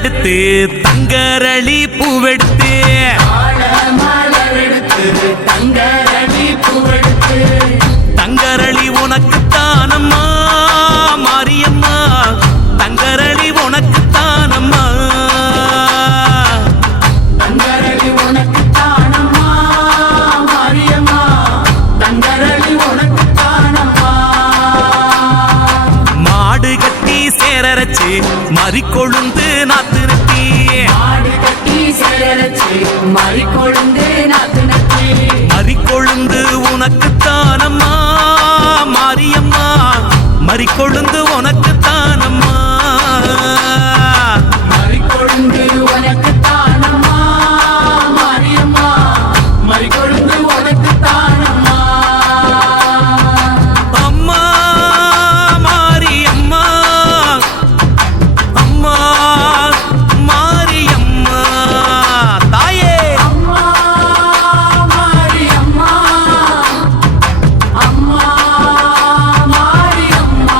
மலரெடுத்து தங்கரளி பூவெடுத்து தங்கரளி பூவெடுத்து தங்கரளி உனக்குத்தானம்மா மாரியம்மா தங்கரளி உனக்குத்தானம்மா தங்கரளி உனக்குத்தானம்மா மாரியம்மா தங்கரளி உனக்குத்தானம்மா மாடு கட்டி சேரரச்சு மறிக்கொழுந்து நாத்து நட்டி மாடு கட்டி சேரரச்சு மறிக்கொழுந்து நாத்து நட்டி மறிக்கொழுந்து உனக்குத்தானம்மா மாரியம்மா மறிக்கொழுந்து உனக்குத்தானம்மா மறிக்கொழுந்து உனக்குத்தானம்மா மாரியம்மா மறிக்கொழுந்து உனக்குத்தானம்மா அம்மா மாரியம்மா அம்மா மாரியம்மா தாயே அம்மா மாரியம்மா அம்மா மாரியம்மா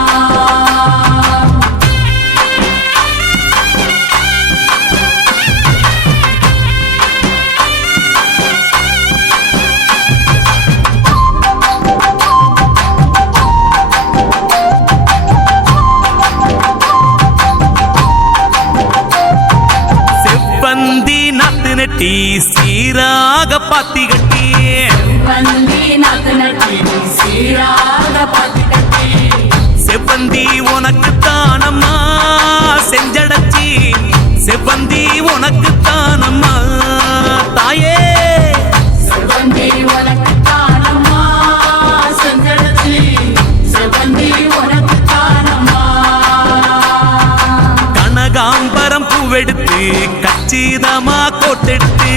செவ்வந்தி நாத்து நட்டி சீராக பாத்தி கட்டி வந்தி நாத்து நட்டி சீராக பாத்தி கட்டி செவ்வந்தி உனக்குத்தானம்மா செஞ்சடச்சி செவ்வந்தி உனக்குத்தானம்மா தாயே செவ்வந்தி உனக்குத்தானம்மா செஞ்சடச்சி செவ்வந்தி உனக்குத்தானம்மா கனகாம்பரம் பூவெடுத்து கச்சிதமா கோட்டெடுத்து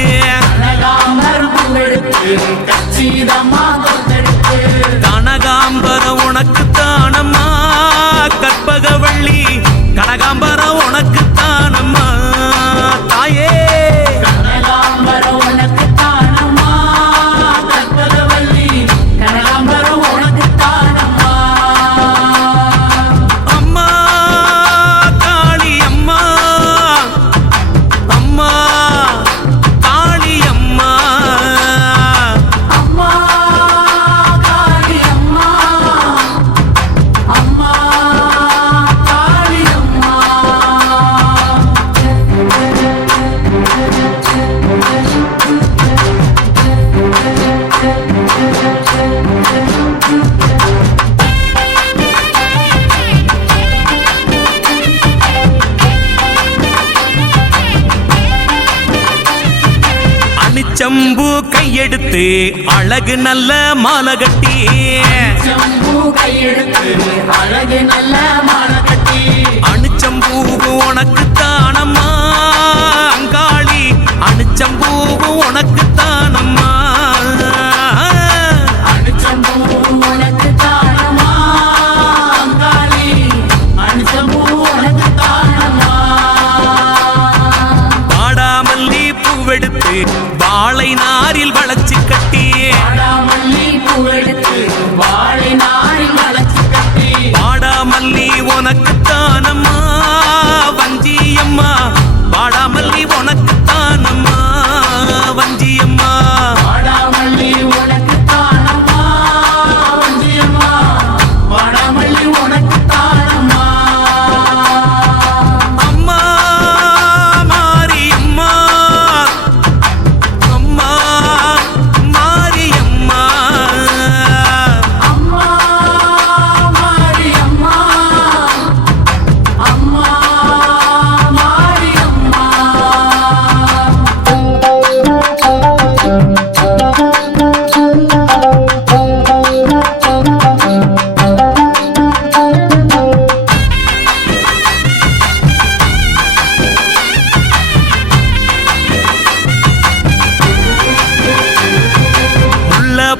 கனகாம்பரம் பூவெடுத்து கச்சிதமா கொத்தெடுத்து கனகாம்பரம் உனக்குத்தானம்மா கற்பகவள்ளி கனகாம்பரம் உனக்குத்தானம்மா தாயே கனகாம்பரம் உனக்குத்தானம்மா கற்பகவல்லி கனகாம்பரம் உனக்குத்தானம்மா அம்மா காளி அம்மா அம்மா காளி அம்மா அம்மா காளி அம்மா அம்மா காளி அம்மா அணிச்சம்பூ கையெடுத்து அழகு நல்ல மாலை கட்டி ஜம்பு கையெடுத்து அழகு நல்ல மாலை கட்டி அணிச்சம்பூ உனக்குத்தானம்மா அங்காளி அணிச்சம்பூ உனக்குத்தானம்மா அனுச்சம்பூ உனக்குத்தானம்மா அங்காளி அனுச்சம்பூ உனக்குத்தானம்மா வாடாமல்லி பூவெடுத்து வாழை நாரில் வளைச்சு கட்டி வாடாமல்லி பூவெடுத்து வாழை நாரில் வளைச்சு கட்டி வாடாமல்லி உனக்குத்தானம்மா வஞ்சியம்மா வாடாமல்லி உனக்குத்தானம்மா வஞ்சியம்மா வாடாமல்லி உனக்குத்தானம்மா வஞ்சியம்மா வாடாமல்லி உனக்குத்தானம்மா அம்மா மாரியம்மா அம்மா மாரியம்மா அம்மா மாரியம்மா அம்மா மாரியம்மா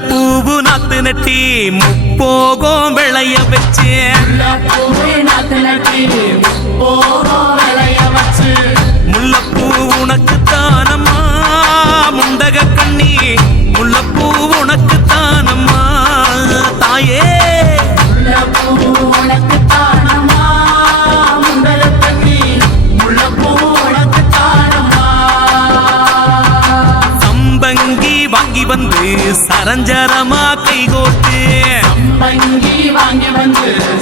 பூவு நாத்து நட்டி முப்போகம் விளைய வச்சு பூவே நாத்து நட்டி போகும் விளைய வச்சு முல்லைப்பூ உனக்குத்தானம்மா முண்டக கண்ணி முல்லைப்பூ உனக்குத்தானம்மா தாயே முல்லைப்பூ உனக்குத்தானம்மா முண்டக கண்ணி முல்லைப்பூ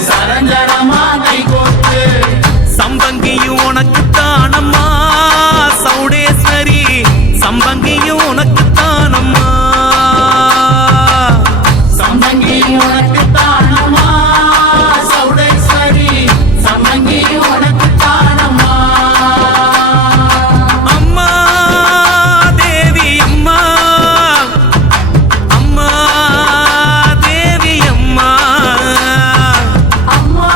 சரஞ்சரமா கைகோத்து சம்பங்கியும் உனக்கு தானம்மா சௌடேஸ்வரி சம்பங்கியும் உனக்கு தானம்மா சம்பங்கி உனக்கு தானம்மா சௌடேஸ்வரி சம்பங்கி உனக்கு தானம்மா அம்மா தேவி அம்மா அம்மா தேவி அம்மா அம்மா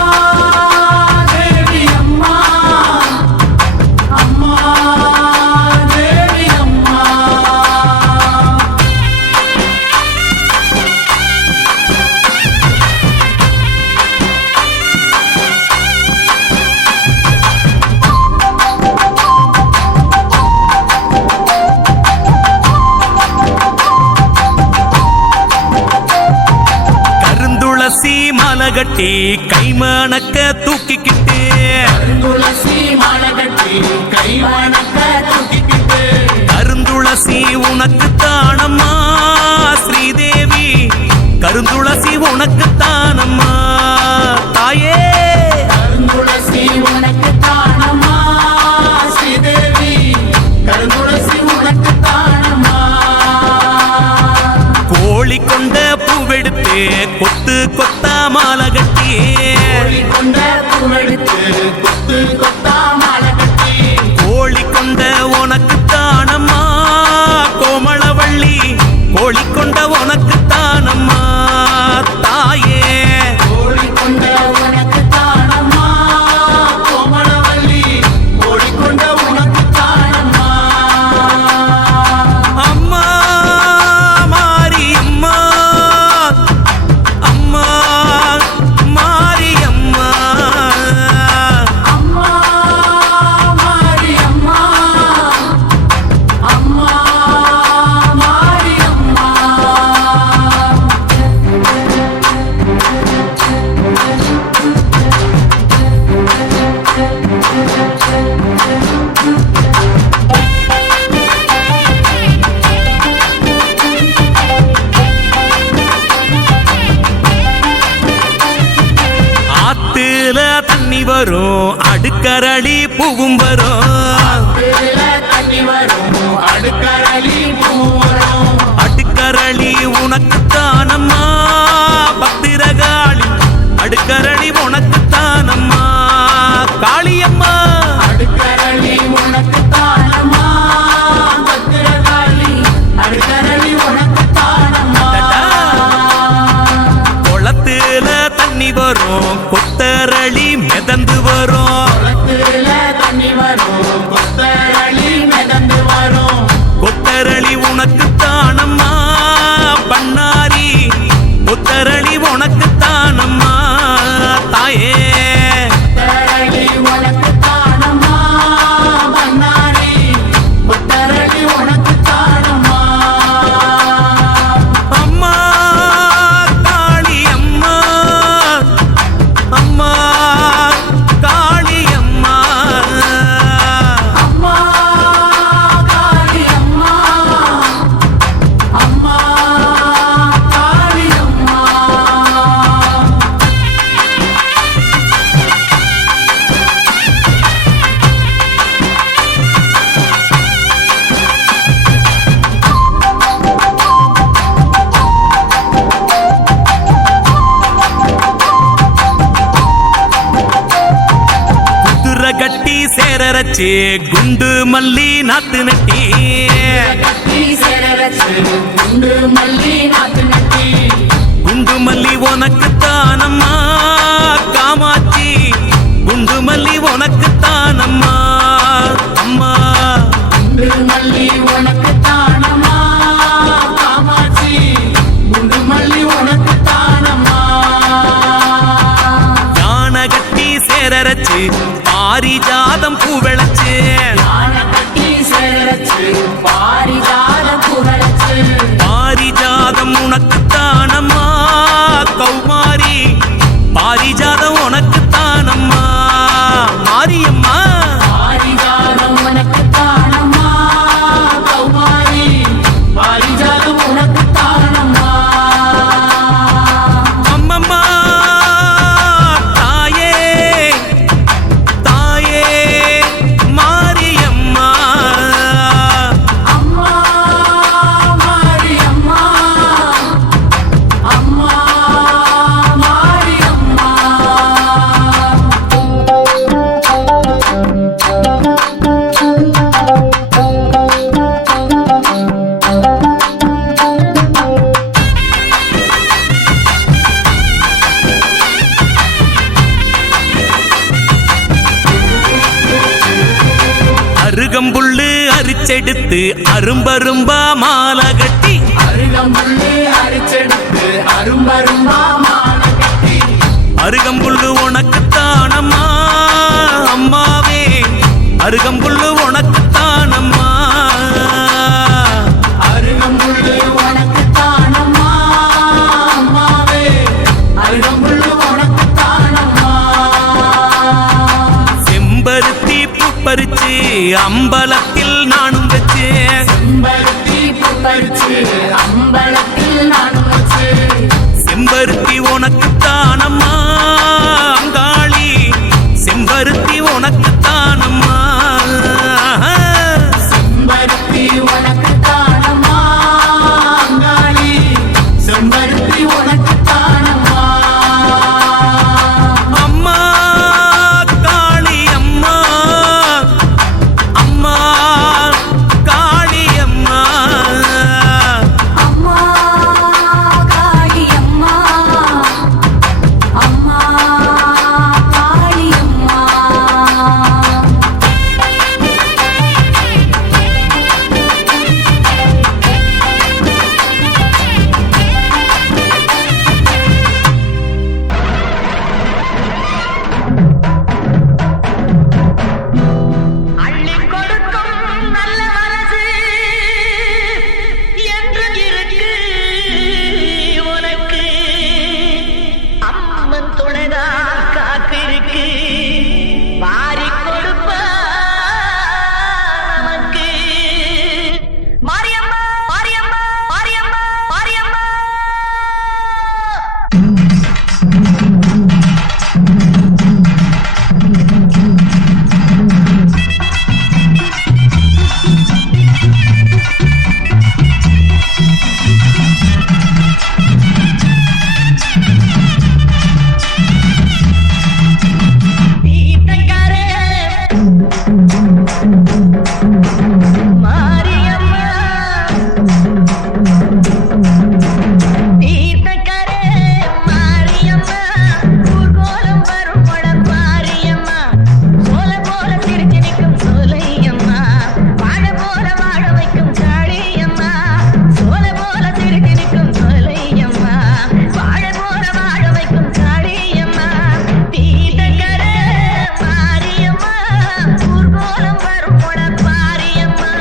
தேவி அம்மா அம்மா தேவி அம்மா கருந்துளசி மாலை கட்டி கைமணக்க தூக்கிக்கிட்டு துளசி மாலை கட்டி கைவணக்க தூக்கிக்கிட்டு கருந்துளசி உனக்கு தானம்மா ஸ்ரீதேவி கருந்துளசி உனக்கு தானம்மா தாயே கருந்துளசி உனக்கு தானம்மா ஸ்ரீதேவி கருந்துளசி உனக்கு தானம்மா கோழி கொண்ட பூவெடுத்து கொத்து கொத்தா மாலை கட்டி கோழி கொண்ட பூவெடுத்து கொத்து கொத்தா மாலை கட்டி கோழி கொண்ட உனக்கு தானம்மா கோமளவள்ளி கோழி கொண்ட உனக்கு தானம்மா தாயே கோழி கொண்ட உனக்கு தானம்மா கோமளவள்ளி கோழி கொண்ட உனக்கு தானம்மா அம்மா மாரியம்மா அம்மா மாரியம்மா அம்மா மாரியம்மா அம்மா மாரியம்மா ஆத்துல தண்ணி வரும் அடுக்கரளி பூவும் வரும் வேல தண்ணி வரும் அடுக்கரளி பூ வரும் அடுக்கரளி உனக்கு தானம்மா பத்திரகாளி அடுக்கரளி உனக்கு தானம்மா காளியம்மா அடுக்கரளி உனக்கு தானம்மா பத்திரகாளி அடுக்கரளி உனக்கு தானம்மா குளத்துல தண்ணி வரும் கொத்தரளி மிதந்து வரும் குளத்துல தண்ணி வரும் கொத்தரளி மிதந்து வரும் கொத்தரளி உனக்கு தானம்மா பண்ணாரி கொத்தரளி உனக்கு தானம்மா தாயே கொத்தரளி உனக்கு தானம்மா பண்ணாரி கொத்தரளி உனக்கு தானம்மா அம்மா காளி அம்மா அம்மா காளி அம்மா அம்மா காளி அம்மா அம்மா காளி அம்மா குதிரை கட்டி சேரரச்சு குண்டு மல்லி நாத்து நட்டி கட்டி சேரச்சு குண்டு மல்லி நாத்து நட்டி குண்டு மல்லி உனக்கு தானம்மா காமாட்சி குண்டு மல்லி உனக்கு தானம்மா அம்மா குண்டு மல்லி உனக்கு தானம்மா காமாட்சி குண்டு மல்லி உனக்கு தானம்மா யானை கட்டி சேரரச்சு பாரிஜாதம் பூ விளைச்சு யானை கட்டி சேரச்சு பாரிஜாத புகழச்சு பாரிஜாதம் உனக்கு தானம்மா கௌமாரி பாரிஜாதம் உனக்கு தானம்மா மாரியம்மா பாரிஜாதம் உனக்கு தானம்மா கௌமாரி பாரிஜாதம் உனக்கு தானம்மா அம்மம்மா அருகம்புல்லு அரிச்செடுத்து அரும்பரும்பா மாலை கட்டி அருகம்புல்லு அரிச்செடுத்து அரும்பரும்பா மாலை கட்டி அருகம்புல்லு உனக்குத்தானம்மா அம்மாவே அருகம்புல்லு உனக்குத்தானம்மா அருகம்புல்லு உனக்குத்தானம்மா அம்மாவே அருகம்புல்லு உனக்குத்தானம்மா செம்பருத்தி பூ பறிச்சு அம்பலத்தில் நானும் வச்சு செம்பருத்தி பூ பறிச்சு அம்பலத்தில் நானும் வச்சு செம்பருத்தி உனக்குத்தானம்மா அங்காளி செம்பருத்தி உனக்குத்தானம்மா செம்பருத்தி உனக்குத்தானம்மா அங்காளி செம்பருத்தி உனக்குத்தானம்மா அம்மா காளி அம்மா அம்மா காளி அம்மா அம்மா காளியம்மா அம்மா காளியம்மா அள்ளி கொடுக்கும் நல்ல மனசு என்று இருக்கு உனக்கு அம்மன் துணைதான் காத்திருக்கு வாரி கொடுப்ப நமக்கு மாரியம்மா மாரியம்மா மாரியம்மா மாரியம்மா தீர்த்தங்கரே மாரியம்மா தீர்த்தங்கரே மாரியம்மா ஊர்கோலம் வரும் மாரியம்மா சோல போல சிரிச்சு நிற்கும் சோலையம்மா வாழ போல வாழ வைக்கும் காளியம்மா சோல போல சிரிச்சு நிற்கும் சோலையம்மா வாழ போல வாழ வைக்கும் காளியம்மா தீர்த்தங்கரே மாரியம்மா ஊர்கோலம் வரும் மாரியம்மா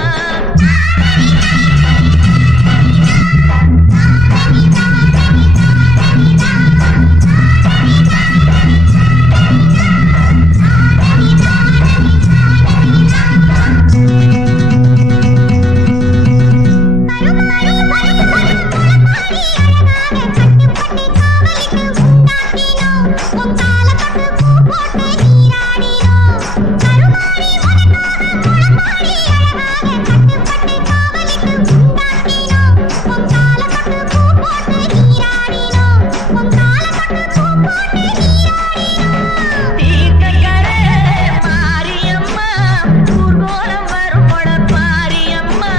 தீர்த்தங்கரே மாரியம்மா ஊர்கோலம் வரும் மாரியம்மா